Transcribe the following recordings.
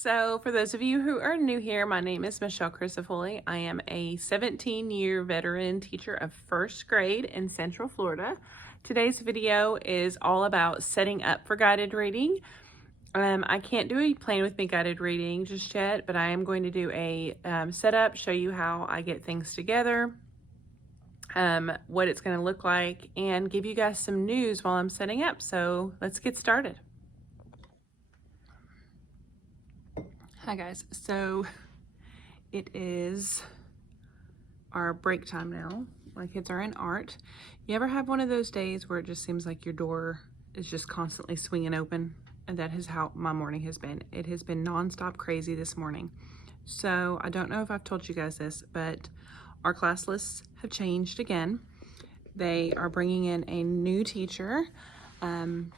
So for those of you who are new here, my name is Michelle Crisafulli. I am a 17-year veteran teacher of first grade in Central Florida. Today's video is all about setting up for guided reading. I can't do a plan with me guided reading just yet, but I am going to do a setup, show you how I get things together, what it's going to look like, and give you guys some news while I'm setting up. So let's get started. Hi guys, so it is our break time now. My kids are in art. You ever have one of those days where it just seems like your door is just constantly swinging open? And that is how my morning has been. It has been nonstop crazy this morning. So I don't know if I've told you guys this, but our class lists have changed again. They are bringing in a new teacher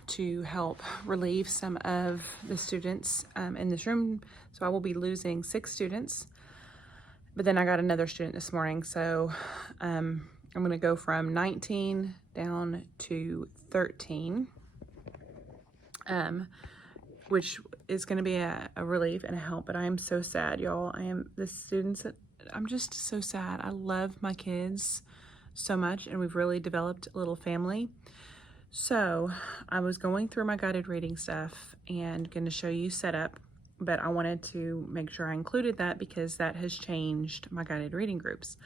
to help relieve some of the students in this room. So I will be losing 6 students, but then I got another student this morning. So I'm gonna go from 19 down to 13, which is gonna be a relief and a help, but I am so sad, y'all. I'm just so sad. I love my kids so much, and we've really developed a little family. So I was going through my guided reading stuff and going to show you setup, but I wanted to make sure I included that because that has changed my guided reading groups.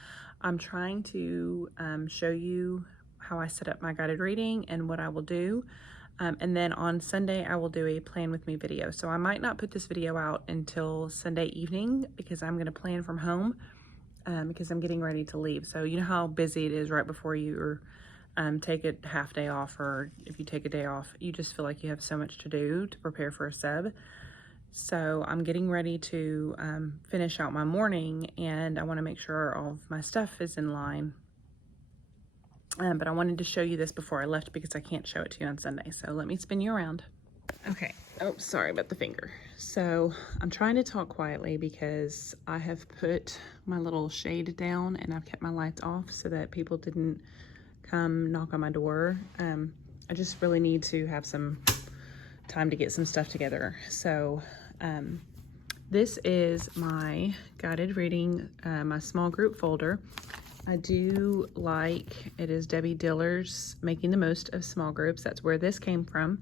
I'm trying to show you how I set up my guided reading and what I will do. And then on Sunday, I will do a plan with me video. So I might not put this video out until Sunday evening because I'm going to plan from home because I'm getting ready to leave. So you know how busy it is right before you take a half day off, or if you take a day off, you just feel like you have so much to do to prepare for a sub. So I'm getting ready to finish out my morning, and I want to make sure all of my stuff is in line. But I wanted to show you this before I left because I can't show it to you on Sunday. So let me spin you around. Okay. Oh, sorry about the finger. So I'm trying to talk quietly because I have put my little shade down and I've kept my lights off so that people didn't come knock on my door. I just really need to have some time to get some stuff together. So this is my guided reading, my small group folder. I do like, it is Debbie Diller's Making the Most of Small Groups. That's where this came from.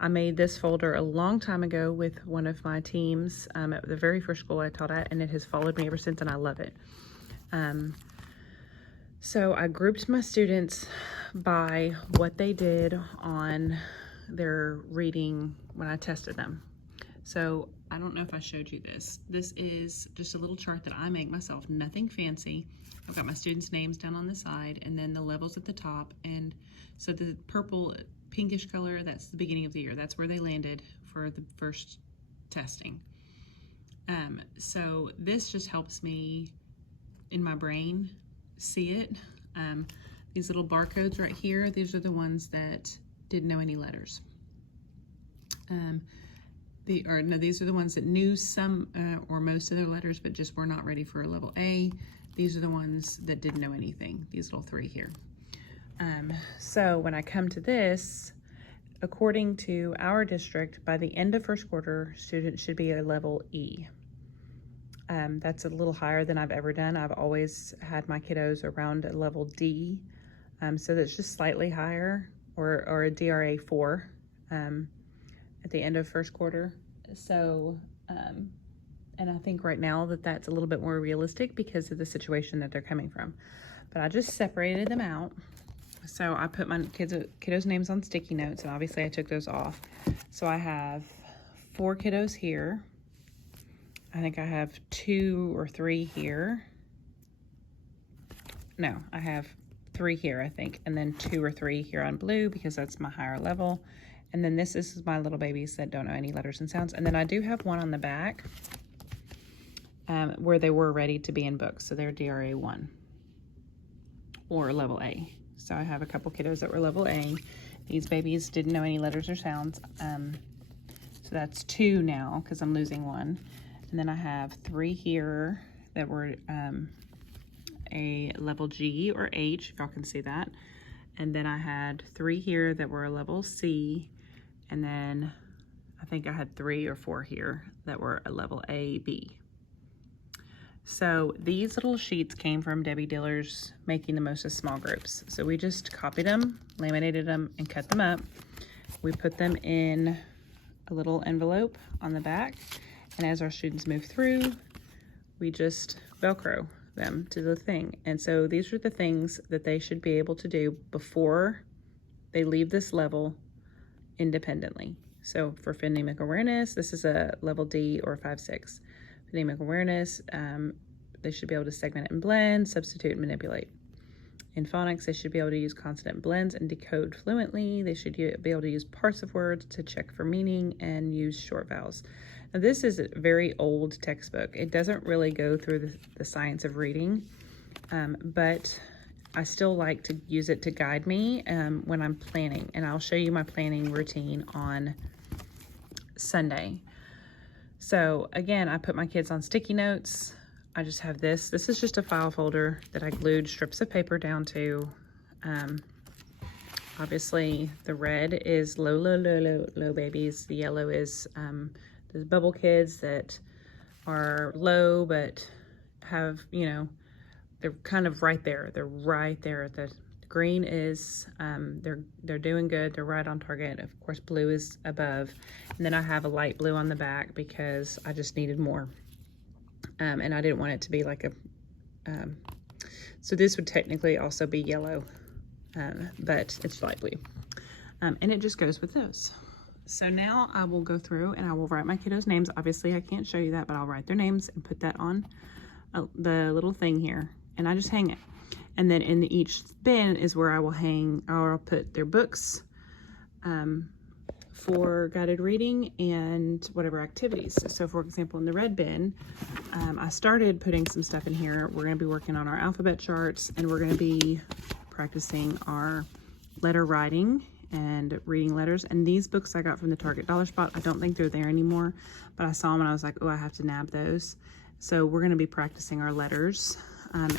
I made this folder a long time ago with one of my teams at the very first school I taught at, and it has followed me ever since, and I love it. So I grouped my students by what they did on their reading when I tested them. So I don't know if I showed you this. This is just a little chart that I make myself, nothing fancy. I've got my students' names down on the side and then the levels at the top. And so the purple, pinkish color, that's the beginning of the year. That's where they landed for the first testing. So this just helps me in my brain see it. These little barcodes right here, these are the ones that didn't know any letters. These are the ones that knew some or most of their letters, but just were not ready for a level A. These are the ones that didn't know anything, these little 3 here. So when I come to this, according to our district, by the end of first quarter, students should be a level E. That's a little higher than I've ever done. I've always had my kiddos around a level D. So that's just slightly higher, or a DRA 4 at the end of first quarter. So, and I think right now that that's a little bit more realistic because of the situation that they're coming from. But I just separated them out. So I put my kiddos' names on sticky notes, and obviously I took those off. So I have 4 kiddos here. I think I have 2 or 3 here. No, I have 3 here, I think, and then 2 or 3 here on blue because that's my higher level. And then this is my little babies that don't know any letters and sounds. And then I do have one on the back where they were ready to be in books. So they're DRA 1 or level A. So I have a couple kiddos that were level A. These babies didn't know any letters or sounds. So that's 2 now because I'm losing 1. And then I have 3 here that were a level G or H, if y'all can see that. And then I had 3 here that were a level C. And then I think I had 3 or 4 here that were a level A, B. So these little sheets came from Debbie Diller's Making the Most of Small Groups. So we just copied them, laminated them, and cut them up. We put them in a little envelope on the back, and as our students move through, we just Velcro them to the thing. And so these are the things that they should be able to do before they leave this level independently. So for phonemic awareness, this is a level D or 5-6. Phonemic awareness, they should be able to segment and blend, substitute and manipulate. In phonics, they should be able to use consonant blends and decode fluently. They should be able to use parts of words to check for meaning and use short vowels. Now, this is a very old textbook. It doesn't really go through the science of reading, but I still like to use it to guide me when I'm planning. And I'll show you my planning routine on Sunday. So again, I put my kids on sticky notes. I just have this. This is just a file folder that I glued strips of paper down to. Obviously, the red is low babies. The yellow is the bubble kids that are low but have, you know, they're kind of right there. They're right there. The green is, they're doing good. They're right on target. Of course, blue is above. And then I have a light blue on the back because I just needed more. And I didn't want it to be like a, so this would technically also be yellow, but it's light blue. And it just goes with those. So now I will go through and I will write my kiddos' names. Obviously I can't show you that, but I'll write their names and put that on the little thing here, and I just hang it. And then in each bin is where I will hang, or I'll put their books for guided reading and whatever activities. So for example, in the red bin, I started putting some stuff in here. We're gonna be working on our alphabet charts, and we're gonna be practicing our letter writing and reading letters. And these books I got from the Target Dollar Spot. I don't think they're there anymore, but I saw them and I was like, oh, I have to nab those. So we're gonna be practicing our letters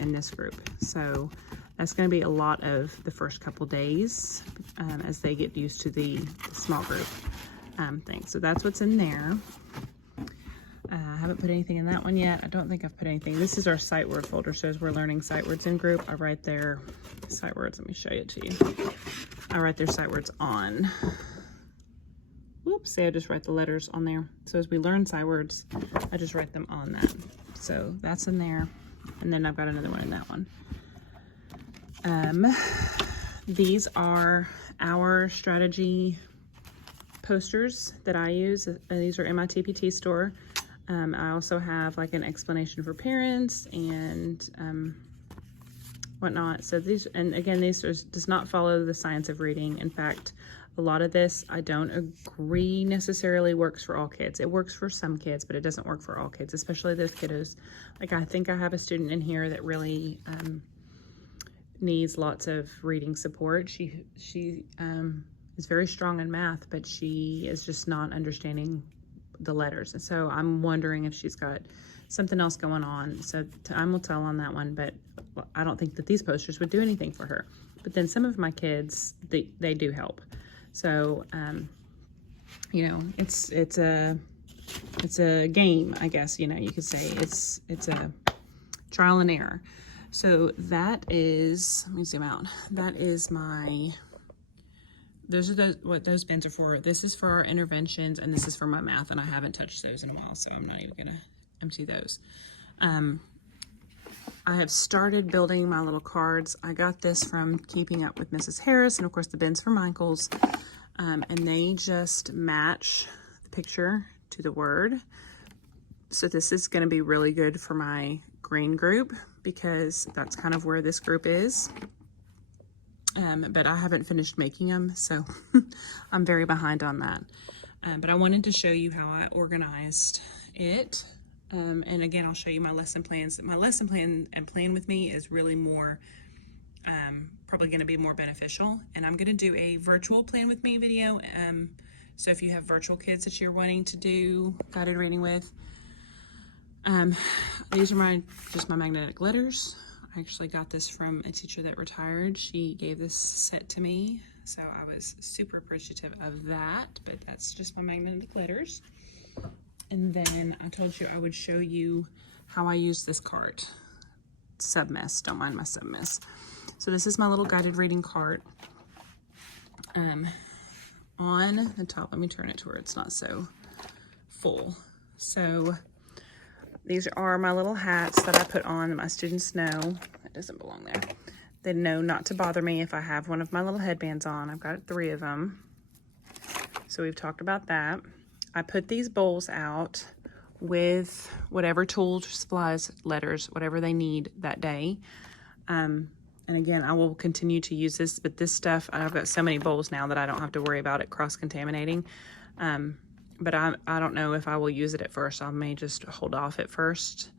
in this group. So that's going to be a lot of the first couple days as they get used to the small group thing. So that's what's in there. I haven't put anything in that one yet. I don't think I've put anything. This is our sight word folder. So as we're learning sight words in group, I write their sight words. Let me show it to you. I write their sight words on. Whoops, see, I just write the letters on there. So as we learn sight words, I just write them on that. So that's in there. And then I've got another one in that one. These are our strategy posters that I use. These are in my TPT store. I also have like an explanation for parents and whatnot. So these, and again, these does not follow the science of reading. In fact, a lot of this I don't agree necessarily works for all kids. It works for some kids, but it doesn't work for all kids, especially those kiddos. Like I think I have a student in here that really needs lots of reading support. She is very strong in math, but she is just not understanding the letters. And so I'm wondering if she's got something else going on. So time will tell on that one, but I don't think that these posters would do anything for her. But then some of my kids, they do help. So, you know, it's a game, I guess, you know, you could say it's a trial and error. So that is, let me zoom out. That is those are what those bins are for. This is for our interventions, and this is for my math, and I haven't touched those in a while, so I'm not even gonna empty those. I have started building my little cards. I got this from Keeping Up with Mrs. Harris, and of course the bins for Michael's, and they just match the picture to the word. So this is going to be really good for my green group because that's kind of where this group is. But I haven't finished making them, so I'm very behind on that. But I wanted to show you how I organized it. And again, I'll show you my lesson plans. My lesson plan and plan with me is really more, probably going to be more beneficial. And I'm going to do a virtual plan with me video. So if you have virtual kids that you're wanting to do guided reading with, these are just my magnetic letters. I actually got this from a teacher that retired. She gave this set to me, so I was super appreciative of that, but that's just my magnetic letters. And then I told you I would show you how I use this cart. Submess, don't mind my submess. So this is my little guided reading cart. On the top, let me turn it to where it's not so full. So these are my little hats that I put on that my students know. It doesn't belong there. They know not to bother me if I have one of my little headbands on. I've got 3 of them. So we've talked about that. I put these bowls out with whatever tools, supplies, letters, whatever they need that day. And again, I will continue to use this, but this stuff, I've got so many bowls now that I don't have to worry about it cross-contaminating. But I don't know if I will use it at first. I may just hold off at first.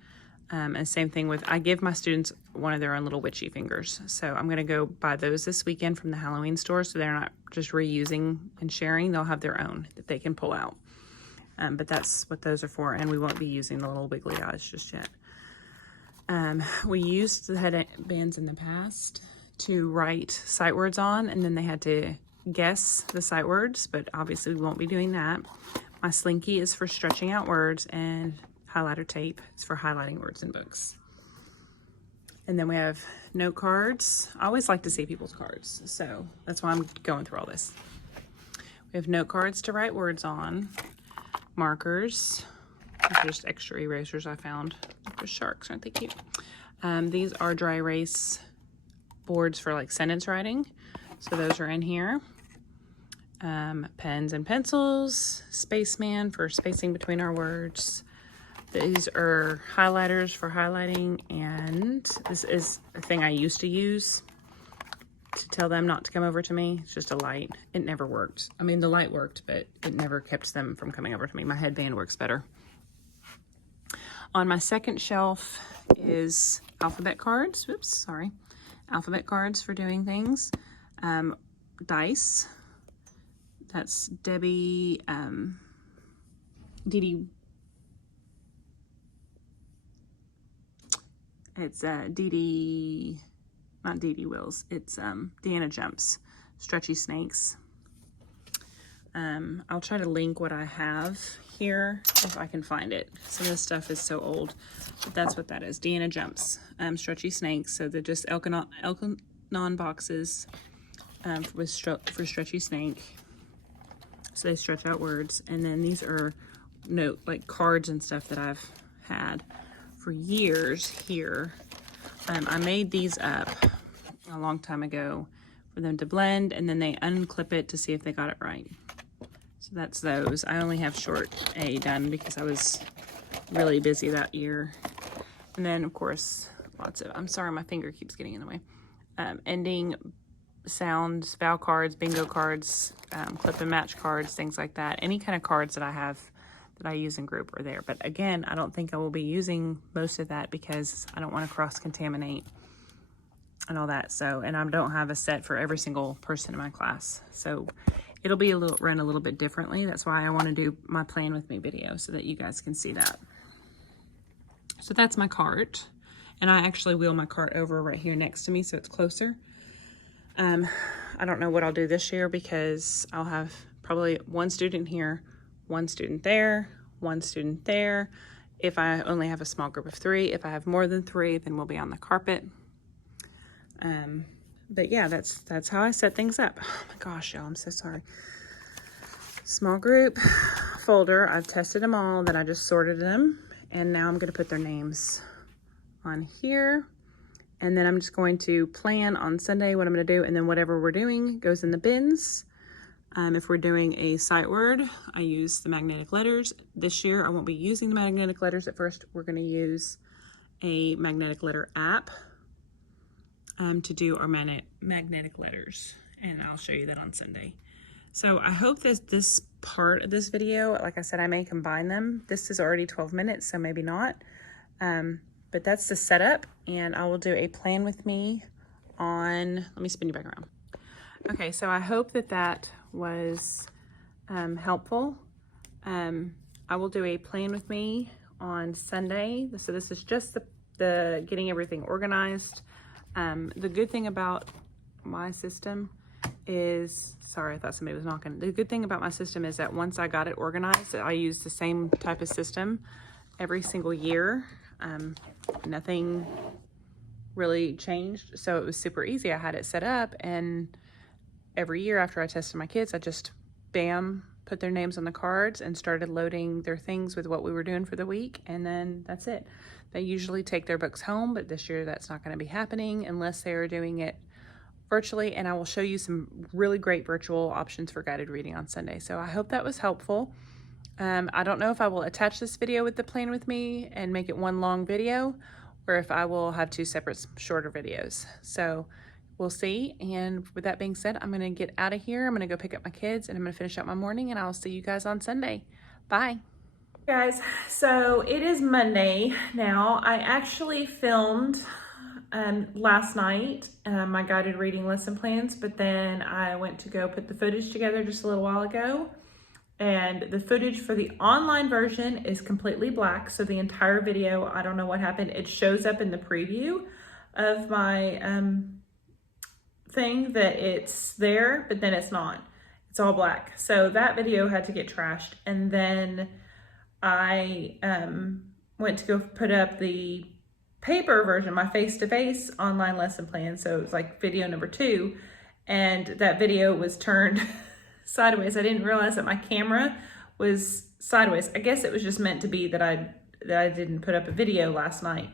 And same thing with, I give my students one of their own little witchy fingers. So I'm going to go buy those this weekend from the Halloween store, so they're not just reusing and sharing. They'll have their own that they can pull out. But that's what those are for, and we won't be using the little wiggly eyes just yet. We used the headbands in the past to write sight words on, and then they had to guess the sight words, but obviously we won't be doing that. My slinky is for stretching out words, and highlighter tape is for highlighting words in books. And then we have note cards. I always like to see people's cards, so that's why I'm going through all this. We have note cards to write words on, markers. These are just extra erasers I found. They're sharks, aren't they cute? These are dry erase boards for like sentence writing. So those are in here. Pens and pencils. Spaceman for spacing between our words. These are highlighters for highlighting. And this is a thing I used to use to tell them not to come over to me. It's just a light. It never worked. I mean, the light worked, but it never kept them from coming over to me. My headband works better. On my second shelf is alphabet cards. Oops, sorry. Alphabet cards for doing things. Dice. That's Debbie, Dee. It's Dee, not Dee Wills. It's Deanna Jumps. Stretchy Snakes. I'll try to link what I have here if I can find it. Some of this stuff is so old, but that's what that is. Deanna Jumps, Stretchy Snakes. So they're just Elkanon boxes for Stretchy Snake. So they stretch out words. And then these are like cards and stuff that I've had for years here. I made these up a long time ago for them to blend, and then they unclip it to see if they got it right. So that's those. I only have short A done because I was really busy that year. And then, of course, lots of, I'm sorry, my finger keeps getting in the way. Ending sounds, vowel cards, bingo cards, clip and match cards, things like that. Any kind of cards that I have that I use in group are there. But again, I don't think I will be using most of that because I don't want to cross-contaminate and all that. So, and I don't have a set for every single person in my class. So it'll be run a little bit differently. That's why I want to do my plan with me video so that you guys can see that. So that's my cart. And I actually wheel my cart over right here next to me so it's closer. I don't know what I'll do this year because I'll have probably one student here, one student there, one student there. If I only have a small group of 3, if I have more than 3, then we'll be on the carpet. But yeah, that's how I set things up. Oh my gosh, y'all, I'm so sorry. Small group folder. I've tested them all, then I just sorted them. And now I'm going to put their names on here. And then I'm just going to plan on Sunday what I'm going to do. And then whatever we're doing goes in the bins. If we're doing a sight word, I use the magnetic letters. This year, I won't be using the magnetic letters at first. We're going to use a magnetic letter app to do our magnetic letters. And I'll show you that on Sunday. So I hope that this part of this video, like I said, I may combine them. This is already 12 minutes, so maybe not. But that's the setup, and I will do a plan with me on, let me spin you back around. Okay, so I hope that that was helpful. I will do a plan with me on Sunday. So this is just the getting everything organized. The good thing about my system is, sorry, I thought somebody was knocking. The good thing about my system is that once I got it organized, I use the same type of system every single year. Nothing really changed, so it was super easy. I had it set up, and every year after I tested my kids, I just bam, put their names on the cards and started loading their things with what we were doing for the week, and then that's it. They usually take their books home, but this year that's not going to be happening unless they are doing it virtually, and I will show you some really great virtual options for guided reading on Sunday. So I hope that was helpful. I don't know if I will attach this video with the plan with me and make it one long video, or if I will have two separate shorter videos. So we'll see. And with that being said, I'm gonna get out of here. I'm gonna go pick up my kids and I'm gonna finish up my morning, and I'll see you guys on Sunday. Bye. Guys, so it is Monday now. I actually filmed last night my guided reading lesson plans, but then I went to go put the footage together just a little while ago. And the footage for the online version is completely black. So the entire video, I don't know what happened. It shows up in the preview of my thing that it's there, but then it's not. It's all black. So that video had to get trashed. And then I went to go put up the paper version, my face-to-face online lesson plan. So it was like video number 2. And that video was turned sideways. I didn't realize that my camera was sideways. I guess it was just meant to be that I didn't put up a video last night.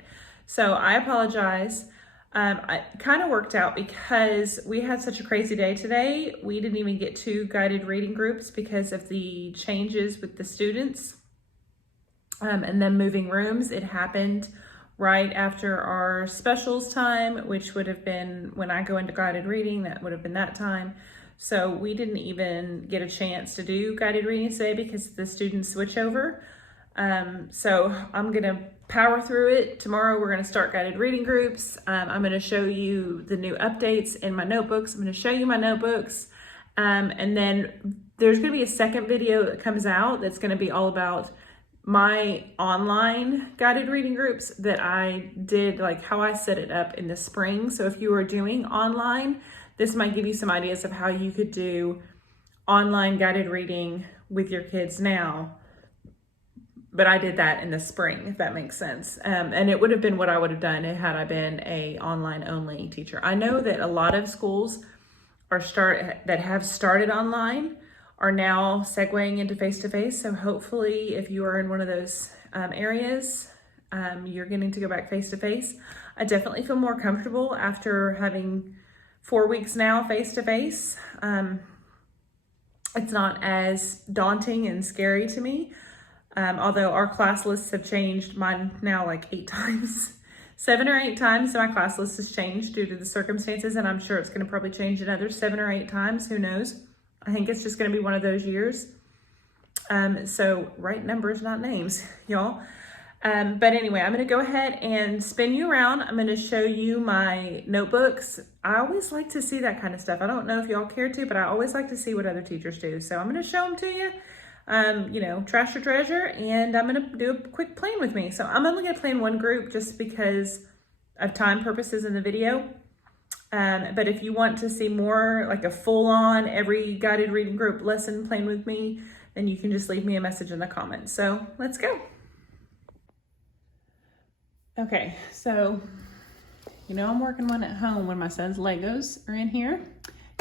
So I apologize. It kind of worked out because we had such a crazy day today. We didn't even get 2 guided reading groups because of the changes with the students and then moving rooms. It happened right after our specials time, which would have been when I go into guided reading, that would have been that time. So we didn't even get a chance to do guided reading today because the students switch over. So I'm gonna power through it. Tomorrow we're gonna start guided reading groups. I'm gonna show you the new updates in my notebooks. I'm gonna show you my notebooks. And then there's gonna be a second video that comes out that's gonna be all about my online guided reading groups that I did, like how I set it up in the spring. So if you are doing online, this might give you some ideas of how you could do online guided reading with your kids now. But I did that in the spring, if that makes sense. And it would have been what I would have done had I been a online only teacher. I know that a lot of schools that have started online are now segueing into face-to-face. So hopefully if you are in one of those areas, you're getting to go back face-to-face. I definitely feel more comfortable after having 4 weeks now face-to-face. It's not as daunting and scary to me. Although our class lists have changed, mine now like 8 times, 7 or 8 times. So my class list has changed due to the circumstances, and I'm sure it's going to probably change another 7 or 8 times. Who knows? I think it's just going to be one of those years. So write numbers, not names, y'all. But anyway, I'm going to go ahead and spin you around. I'm going to show you my notebooks. I always like to see that kind of stuff. I don't know if y'all care to, but I always like to see what other teachers do. So I'm going to show them to you. You know, trash or treasure, and I'm going to do a quick plan with me. So I'm only going to plan one group just because of time purposes in the video. But if you want to see more, like a full-on every guided reading group lesson plan with me, then you can just leave me a message in the comments. So let's go. Okay, so you know I'm working one at home when my son's Legos are in here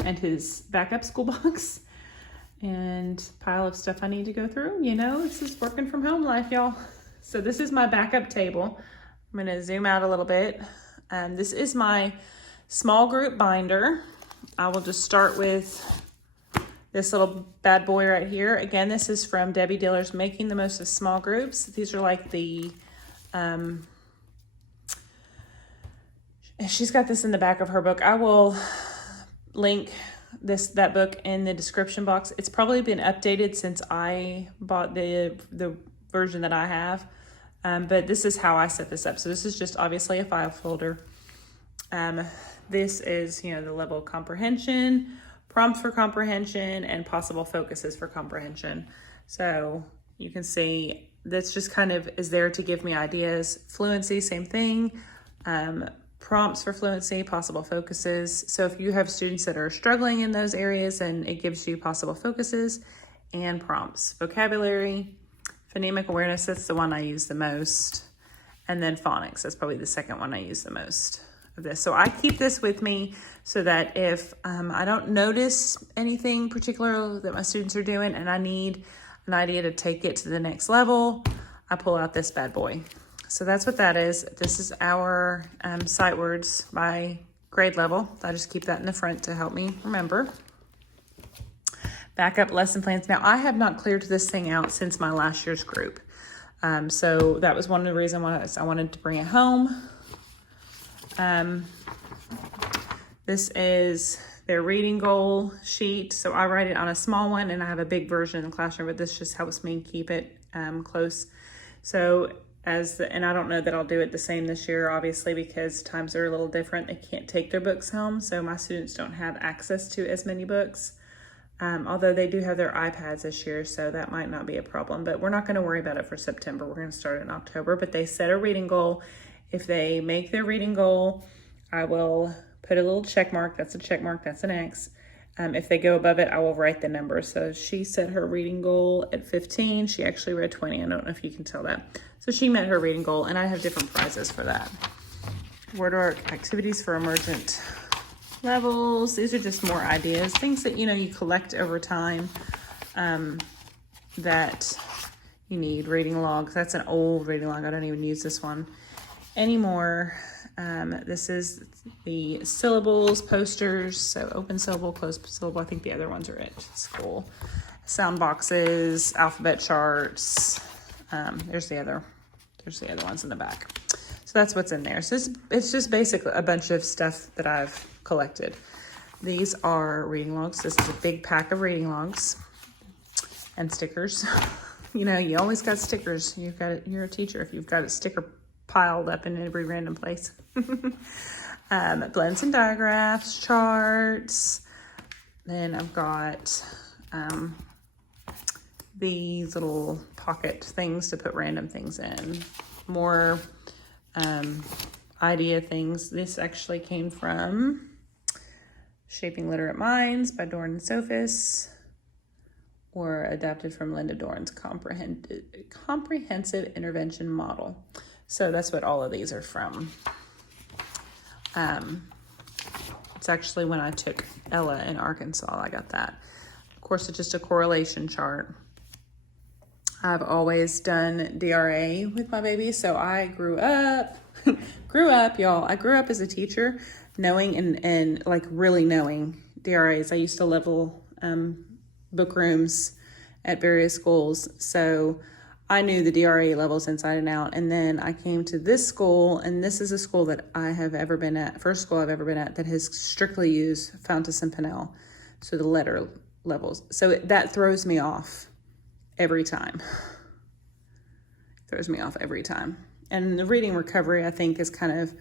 and his backup school box and pile of stuff I need to go through. You know, this is working from home life, y'all. So this is my backup table. I'm gonna zoom out a little bit. This is my small group binder. I will just start with this little bad boy right here. Again, this is from Debbie Diller's Making the Most of Small Groups. These are like the, she's got this in the back of her book. I will link that book in the description box. It's probably been updated since I bought the version that I have, but this is how I set this up. So this is just obviously a file folder. This is, you know, the level of comprehension, prompts for comprehension, and possible focuses for comprehension. So you can see that's just kind of is there to give me ideas. Fluency, same thing. Prompts for fluency, possible focuses. So if you have students that are struggling in those areas, then it gives you possible focuses and prompts. Vocabulary, phonemic awareness, that's the one I use the most. And then phonics, that's probably the second one I use the most of this. So I keep this with me so that if I don't notice anything particular that my students are doing and I need an idea to take it to the next level, I pull out this bad boy. So that's what that is. This is our sight words by grade level. I just keep that in the front to help me remember. Backup lesson plans. Now, I have not cleared this thing out since my last year's group. So that was one of the reasons why I wanted to bring it home. This is their reading goal sheet. So I write it on a small one and I have a big version in the classroom, but this just helps me keep it close. So and I don't know that I'll do it the same this year, obviously, because times are a little different. They can't take their books home, so my students don't have access to as many books. Although they do have their iPads this year, so that might not be a problem. But we're not going to worry about it for September. We're going to start in October. But they set a reading goal. If they make their reading goal, I will put a little check mark. That's a check mark. That's an X. If they go above it, I will write the number. So she set her reading goal at 15. She actually read 20. I don't know if you can tell that. So she met her reading goal, and I have different prizes for that. Word arc activities for emergent levels. These are just more ideas, things that, you collect over time that you need. Reading logs. That's an old reading log. I don't even use this one anymore. This is the syllables, posters, so open syllable, closed syllable. I think the other ones are at school. Sound boxes, alphabet charts. There's the other ones in the back. So that's what's in there. So it's just basically a bunch of stuff that I've collected. These are reading logs. This is a big pack of reading logs and stickers. You always got stickers. You're a teacher if you've got a sticker piled up in every random place. Blends and diagraphs, charts. Then I've got these little pocket things to put random things in. More idea things. This actually came from Shaping Literate Minds by Dorn and Sophis, or adapted from Linda Dorn's Comprehensive Intervention Model. So that's what all of these are from. It's actually when I took Ella in Arkansas, I got that. Of course, it's just a correlation chart. I've always done DRA with my baby, so I grew up, y'all. I grew up as a teacher, knowing and like really knowing DRAs. I used to level book rooms at various schools, so I knew the DRA levels inside and out. And then I came to this school, and this is a school that I have ever been at, first school I've ever been at that has strictly used Fountas and Pinnell, so the letter levels. So that throws me off every time. Throws me off every time. And the reading recovery, I think, is kind of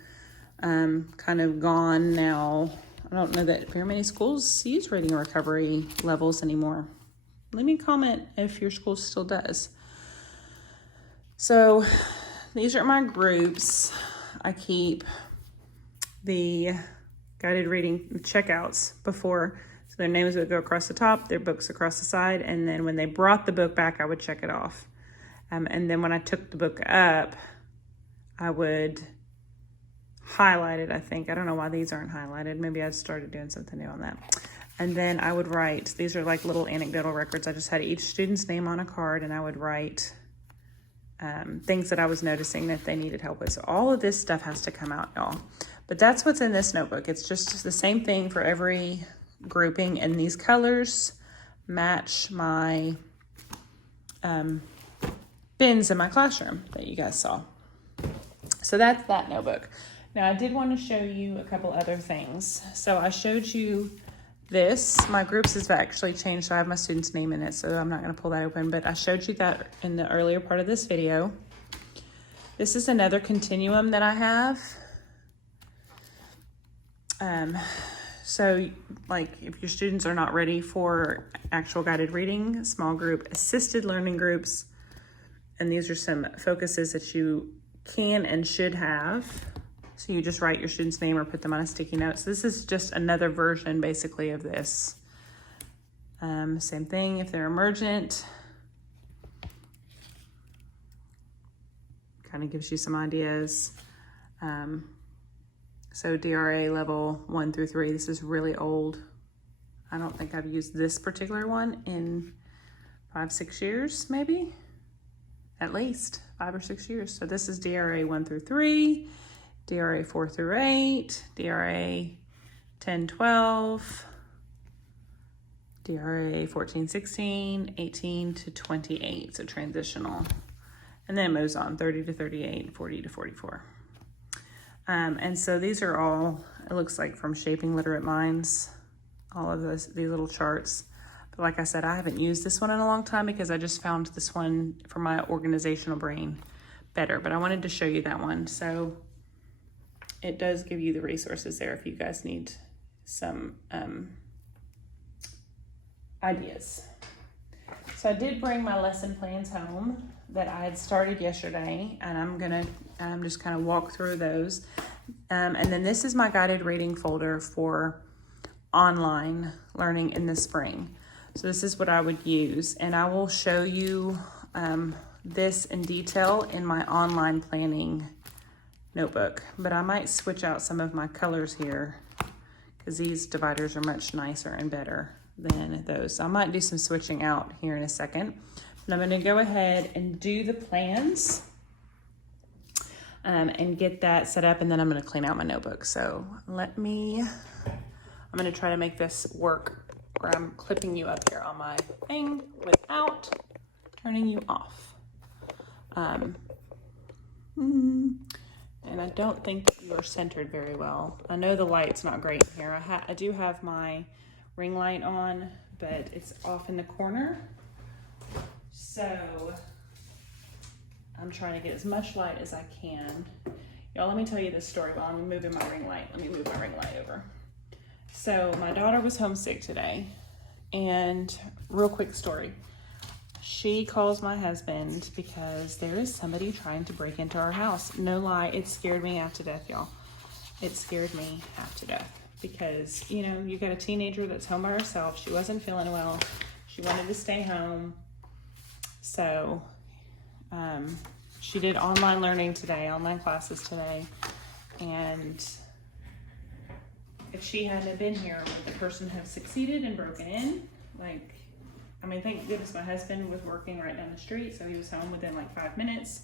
gone now. I don't know that very many schools use reading recovery levels anymore. Leave me a comment if your school still does. So these are my groups. I keep the guided reading checkouts before. So their names would go across the top, their books across the side, and then when they brought the book back, I would check it off. And then when I took the book up, I would highlight it, I think. I don't know why these aren't highlighted. Maybe I started doing something new on that. And then I would write, these are like little anecdotal records. I just had each student's name on a card, and I would write things that I was noticing that they needed help with. So all of this stuff has to come out, y'all. But that's what's in this notebook. It's just the same thing for every grouping, and these colors match my bins in my classroom that you guys saw. So that's that notebook. Now I did want to show you a couple other things. So I showed you this. My groups has actually changed, so I have my student's name in it, so I'm not going to pull that open, but I showed you that in the earlier part of this video. This is another continuum that I have. So like if your students are not ready for actual guided reading, small group, assisted learning groups, And these are some focuses that you can and should have. So you just write your student's name or put them on a sticky note. So this is just another version basically of this. Same thing if they're emergent. Kind of gives you some ideas. So DRA level 1 through 3, this is really old. I don't think I've used this particular one in 5-6 years, maybe, at least 5 or 6 years. So this is DRA 1 through 3, DRA 4 through 8, DRA 10-12, DRA 14-16, 18 to 28, so transitional. And then it moves on 30 to 38, 40 to 44. And so these are all, it looks like from Shaping Literate Minds, all of these little charts. But like I said, I haven't used this one in a long time because I just found this one for my organizational brain better. But I wanted to show you that one. So it does give you the resources there if you guys need some ideas. So I did bring my lesson plans home that I had started yesterday, and I'm gonna just kind of walk through those. And then this is my guided reading folder for online learning in the spring. So this is what I would use, and I will show you this in detail in my online planning notebook, but I might switch out some of my colors here because these dividers are much nicer and better than those. So I might do some switching out here in a second. But I'm going to go ahead and do the plans and get that set up, and then I'm going to clean out my notebook. So I'm going to try to make this work where I'm clipping you up here on my thing without turning you off. And I don't think you're centered very well. I know the light's not great in here. I do have my ring light on, but it's off in the corner. So I'm trying to get as much light as I can. Y'all, let me tell you this story while I'm moving my ring light. Let me move my ring light over. So my daughter was homesick today, and real quick story. She calls my husband because there is somebody trying to break into our house. No lie, it scared me half to death, y'all. It scared me half to death because, you know, you got a teenager that's home by herself. She wasn't feeling well. She wanted to stay home. So she did online learning today, online classes today. And if she hadn't been here, would the person have succeeded and broken in? Like, I mean, thank goodness my husband was working right down the street, so he was home within like 5 minutes.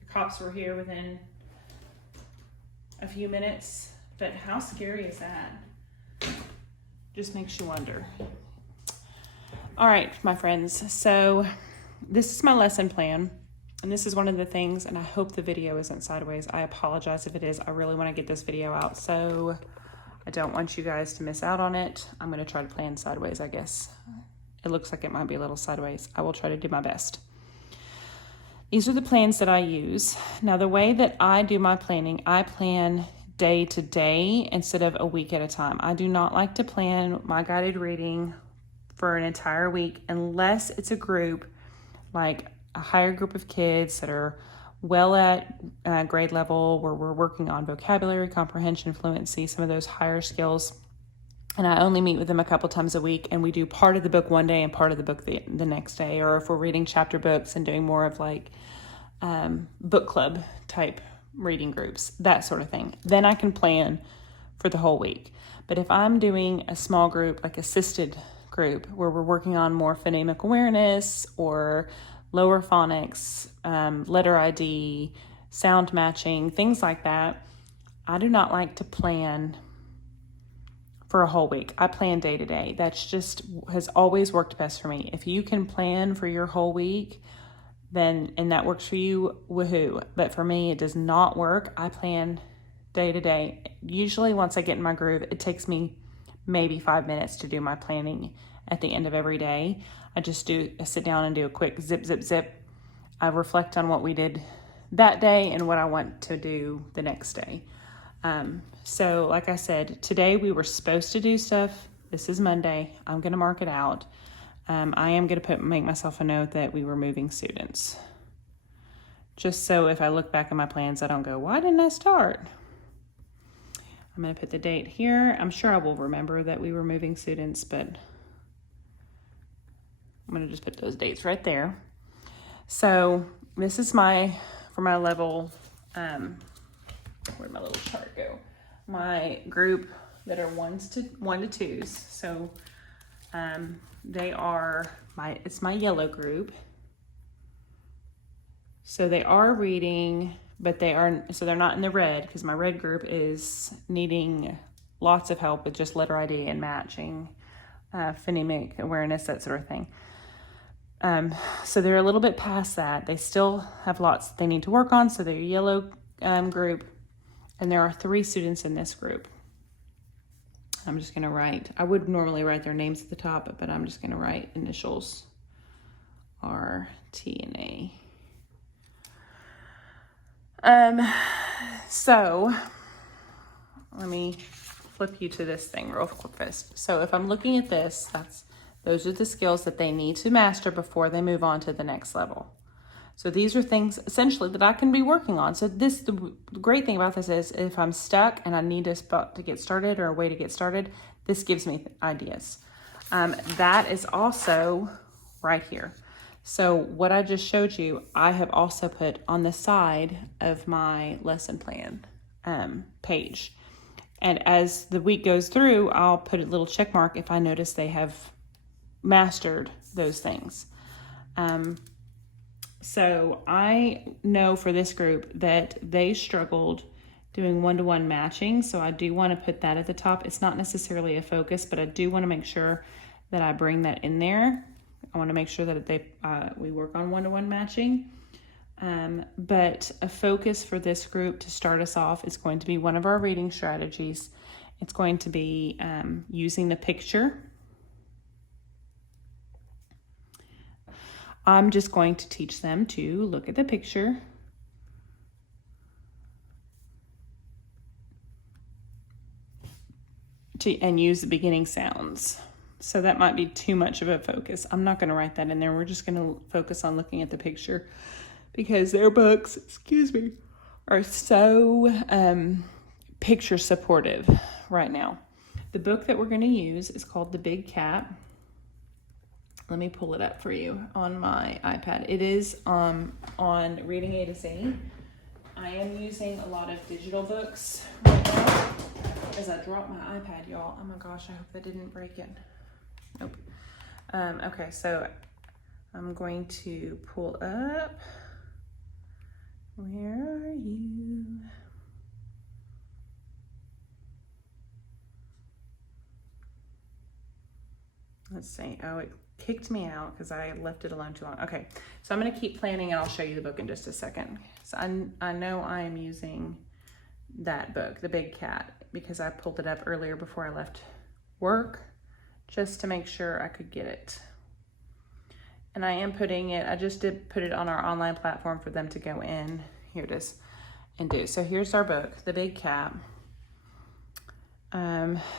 The cops were here within a few minutes, but how scary is that? Just makes you wonder. All right, my friends, so this is my lesson plan, and this is one of the things, and I hope the video isn't sideways. I apologize if it is. I really want to get this video out, so I don't want you guys to miss out on it. I'm going to try to plan sideways, I guess. It looks like it might be a little sideways. I will try to do my best. These are the plans that I use. Now, the way that I do my planning, I plan day to day instead of a week at a time. I do not like to plan my guided reading for an entire week unless it's a group, like a higher group of kids that are well at grade level, where we're working on vocabulary, comprehension, fluency, some of those higher skills. And I only meet with them a couple times a week, and we do part of the book one day and part of the book the next day. Or if we're reading chapter books and doing more of like book club type reading groups, that sort of thing, then I can plan for the whole week. But if I'm doing a small group, like assisted group, where we're working on more phonemic awareness or lower phonics, letter ID, sound matching, things like that, I do not like to plan for a whole week. I plan day to day. That's just has always worked best for me. If you can plan for your whole week, then, and that works for you, woohoo. But for me, it does not work. I plan day to day. Usually once I get in my groove, it takes me maybe 5 minutes to do my planning at the end of every day. I sit down and do a quick zip, zip, zip. I reflect on what we did that day and what I want to do the next day. So like I said, today we were supposed to do stuff. This is Monday. I'm going to mark it out. I am going to make myself a note that we were moving students. just so if I look back at my plans, I don't go, why didn't I start? I'm going to put the date here. I'm sure I will remember that we were moving students, but I'm going to just put those dates right there. So this is for my level, where'd my little chart go? My group that are 1 to 2s. So it's my yellow group. So they are reading, but they're not in the red, because my red group is needing lots of help with just letter ID and matching, phonemic awareness, that sort of thing. So they're a little bit past that. They still have lots they need to work on. So they're yellow group, and there are 3 students in this group. I'm just going to write, I would normally write their names at the top, but I'm just going to write initials, R, T, and A. So let me flip you to this thing real quick. So if I'm looking at this, those are the skills that they need to master before they move on to the next level. So these are things essentially that I can be working on. So the great thing about this is if I'm stuck and I need a spot to get started or a way to get started, this gives me ideas. That is also right here. So what I just showed you, I have also put on the side of my lesson plan page. And as the week goes through, I'll put a little check mark if I notice they have mastered those things. So I know for this group that they struggled doing one-to-one matching. So I do want to put that at the top. It's not necessarily a focus, but I do want to make sure that I bring that in there. I want to make sure that we work on one-to-one matching. But a focus for this group to start us off is going to be one of our reading strategies. It's going to be using the picture. I'm just going to teach them to look at the picture and use the beginning sounds. So that might be too much of a focus. I'm not going to write that in there. We're just going to focus on looking at the picture because their books, are so picture supportive right now. The book that we're going to use is called The Big Cat. Let me pull it up for you on my iPad. It is on Reading A to Z. I am using a lot of digital books right now. As I drop my iPad, y'all. Oh my gosh, I hope that didn't break it. Nope. Okay, so I'm going to pull up. Where are you? Let's see. Oh, it kicked me out because I left it alone too long. Okay, so I'm going to keep planning and I'll show you the book in just a second. So I know I am using that book, The Big Cat, because I pulled it up earlier before I left work just to make sure I could get it. And I am putting it, I just did put it on our online platform for them to go in. Here it is and do. So here's our book, The Big Cat.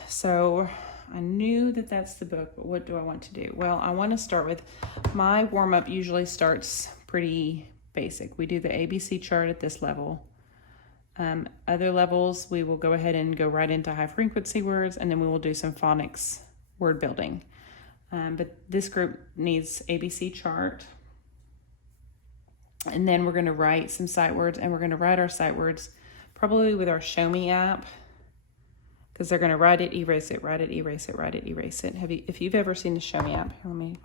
So I knew that that's the book, but what do I want to do? Well, I want to start with, my warm-up usually starts pretty basic. We do the ABC chart at this level. Other levels, we will go ahead and go right into high frequency words, and then we will do some phonics word building. But this group needs ABC chart. And then we're going to write some sight words, and we're going to write our sight words probably with our Show Me app, because they're going to write it, erase it, write it, erase it, write it, erase it. If you've ever seen the Show Me app, here,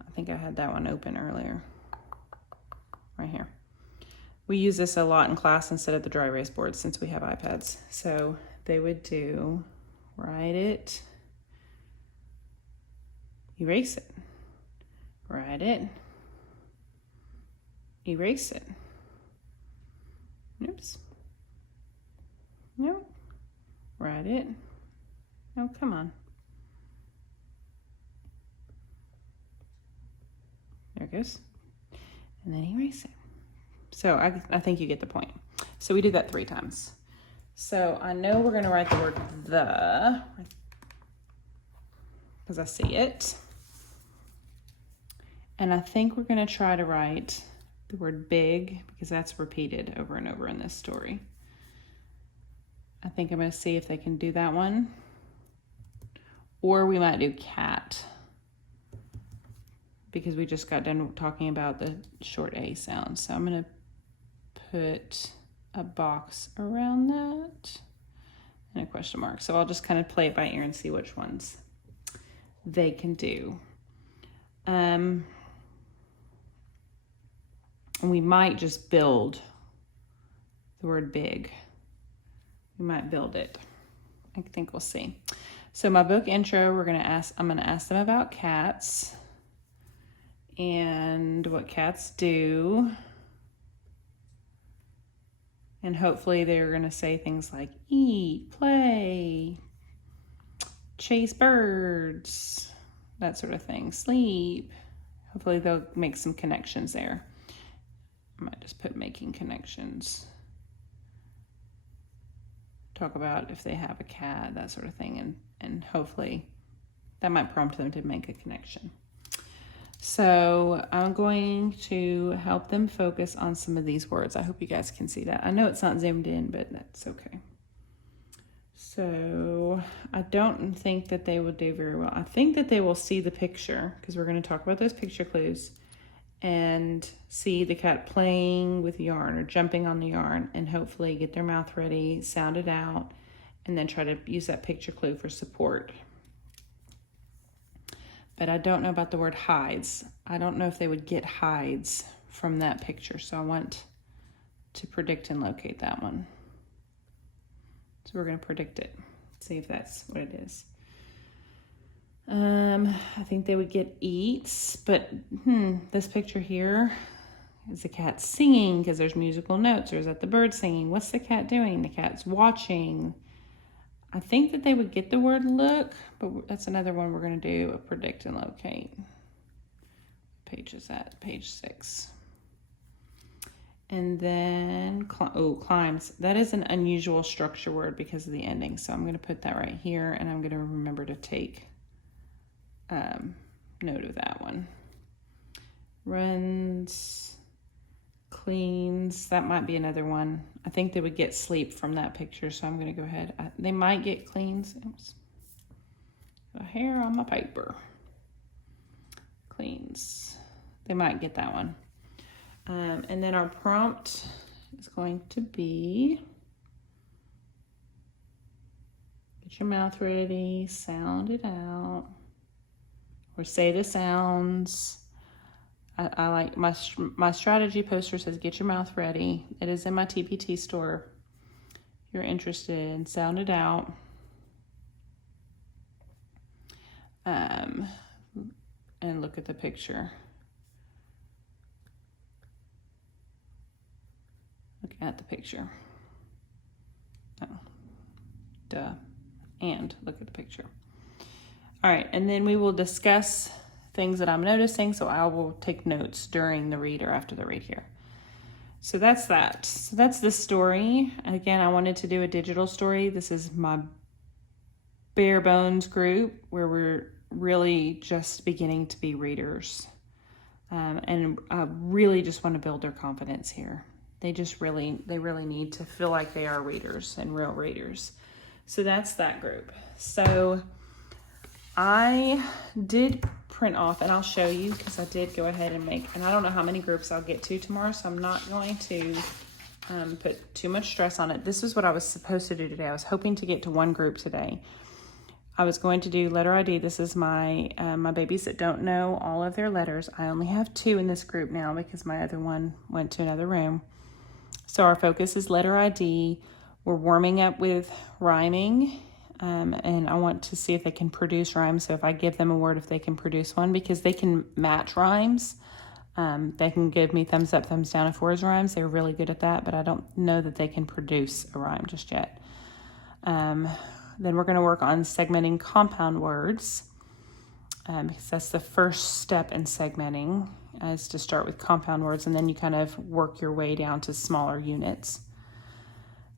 I think I had that one open earlier. Right here. We use this a lot in class instead of the dry erase board since we have iPads. So they would do, write it, erase it, write it, erase it. Oops. Nope. Write it. Oh, come on. There it goes. And then erase it. So I think you get the point. So we do that 3 times. So I know we're going to write the word the, because I see it. And I think we're going to try to write the word big, because that's repeated over and over in this story. I think I'm going to see if they can do that one. Or we might do cat, because we just got done talking about the short A sound. So I'm going to put a box around that and a question mark. So I'll just kind of play it by ear and see which ones they can do. And we might just build the word big. We might build it. I think we'll see. So my book intro, I'm going to ask them about cats and what cats do. And hopefully they're going to say things like eat, play, chase birds, that sort of thing, sleep. Hopefully they'll make some connections there. I might just put making connections. Talk about if they have a cat, that sort of thing, and hopefully that might prompt them to make a connection. So I'm going to help them focus on some of these words. I hope you guys can see that. I know it's not zoomed in, but that's okay. So I don't think that they will do very well. I think that they will see the picture, because we're going to talk about those picture clues, and see the cat playing with yarn or jumping on the yarn, and hopefully get their mouth ready, sound it out, and then try to use that picture clue for support. But I don't know about the word hides. I don't know if they would get hides from that picture, so I want to predict and locate that one. So we're going to predict it, see if that's what it is. I think they would get eats, but this picture here, is the cat singing because there's musical notes, or is that the bird singing? What's the cat doing? The cat's watching. I think that they would get the word look, but that's another one we're going to do, a predict and locate. What page is that? Page 6. And then, climbs. That is an unusual structure word because of the ending. So I'm going to put that right here, and I'm going to remember to take note of that one. Runs, cleans, that might be another one. I think they would get sleep from that picture, so I'm going to go ahead. They might get cleans. Oops. A hair on my paper. Cleans. They might get that one. And then our prompt is going to be, get your mouth ready, sound it out, or say the sounds. I like my strategy poster says, get your mouth ready. It is in my TPT store. If you're interested, sound it out. And look at the picture. Look at the picture. Oh, duh. And look at the picture. All right, and then we will discuss things that I'm noticing, so I will take notes during the read or after the read here. So that's that. So that's this story. And again, I wanted to do a digital story. This is my bare bones group where we're really just beginning to be readers. And I really just want to build their confidence here. They really need to feel like they are readers and real readers. So that's that group. So I did print off, and I'll show you because I did go ahead and make, and I don't know how many groups I'll get to tomorrow, so I'm not going to put too much stress on it. This is what I was supposed to do today. I was hoping to get to one group today. I was going to do letter ID. This is my my babies that don't know all of their letters. I only have 2 in this group now because my other one went to another room. So our focus is letter ID. We're warming up with rhyming, and I want to see if they can produce rhymes. So if I give them a word, if they can produce one, because they can match rhymes. They can give me thumbs up, thumbs down if words rhymes. They're really good at that, but I don't know that they can produce a rhyme just yet. Then we're going to work on segmenting compound words, because that's the first step in segmenting, is to start with compound words, and then you kind of work your way down to smaller units.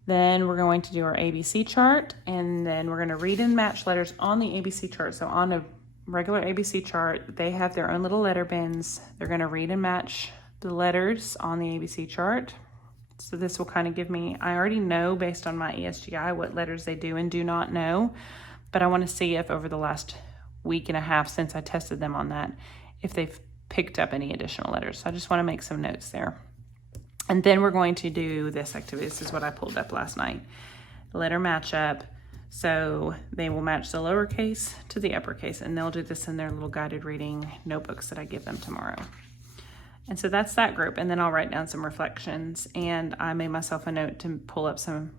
Then we're going to do our ABC chart, and then we're going to read and match letters on the ABC chart. So on a regular ABC chart, they have their own little letter bins. They're going to read and match the letters on the ABC chart. So this will kind of give me, I already know based on my ESGI what letters they do and do not know, but I want to see if over the last week and a half since I tested them on that, if they've picked up any additional letters. So I just want to make some notes there. And then we're going to do this activity. This is what I pulled up last night. Letter matchup. So they will match the lowercase to the uppercase, and they'll do this in their little guided reading notebooks that I give them tomorrow. And so that's that group. And then I'll write down some reflections. And I made myself a note to pull up some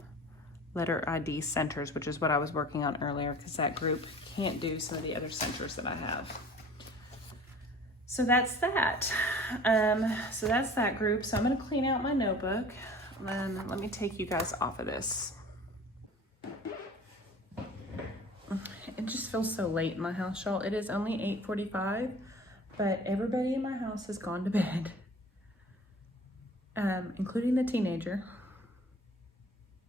letter ID centers, which is what I was working on earlier, because that group can't do some of the other centers that I have. So that's that. So that's that group. So I'm going to clean out my notebook. Let me take you guys off of this. It just feels so late in my house, y'all. It is only 8:45, but everybody in my house has gone to bed, including the teenager,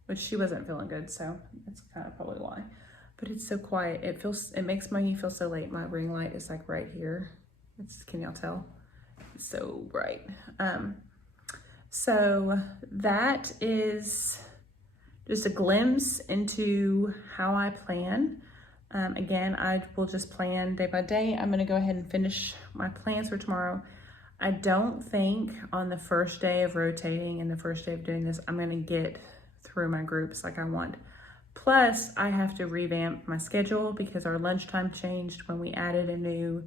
which she wasn't feeling good, so that's kind of probably why. But it's so quiet. It makes me feel so late. My ring light is like right here. Can y'all tell? It's so bright. So that is just a glimpse into how I plan. Again, I will just plan day by day. I'm gonna go ahead and finish my plans for tomorrow. I don't think on the first day of rotating and the first day of doing this, I'm gonna get through my groups like I want. Plus, I have to revamp my schedule because our lunchtime changed when we added a new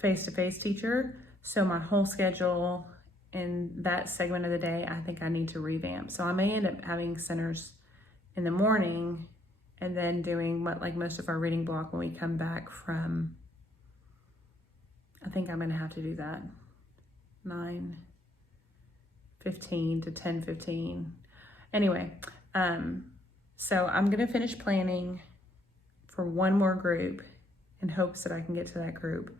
face-to-face teacher. So my whole schedule in that segment of the day, I think I need to revamp. So I may end up having centers in the morning and then doing most of our reading block when we come back from, I think I'm gonna have to do that, 9:15 to 10:15. Anyway, so I'm gonna finish planning for one more group in hopes that I can get to that group.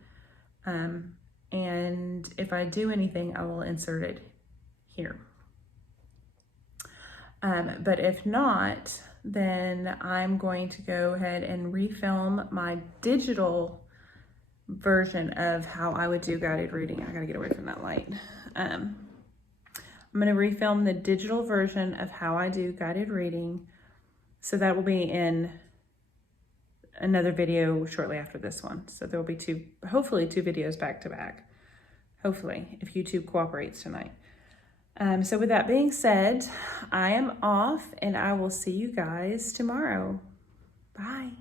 And if I do anything, I will insert it here. But if not, then I'm going to go ahead and refilm my digital version of how I would do guided reading. I gotta get away from that light. I'm gonna refilm the digital version of how I do guided reading. So that will be in another video shortly after this one. So there will be hopefully two videos back to back. Hopefully, if YouTube cooperates tonight. So with that being said, I am off and I will see you guys tomorrow. Bye.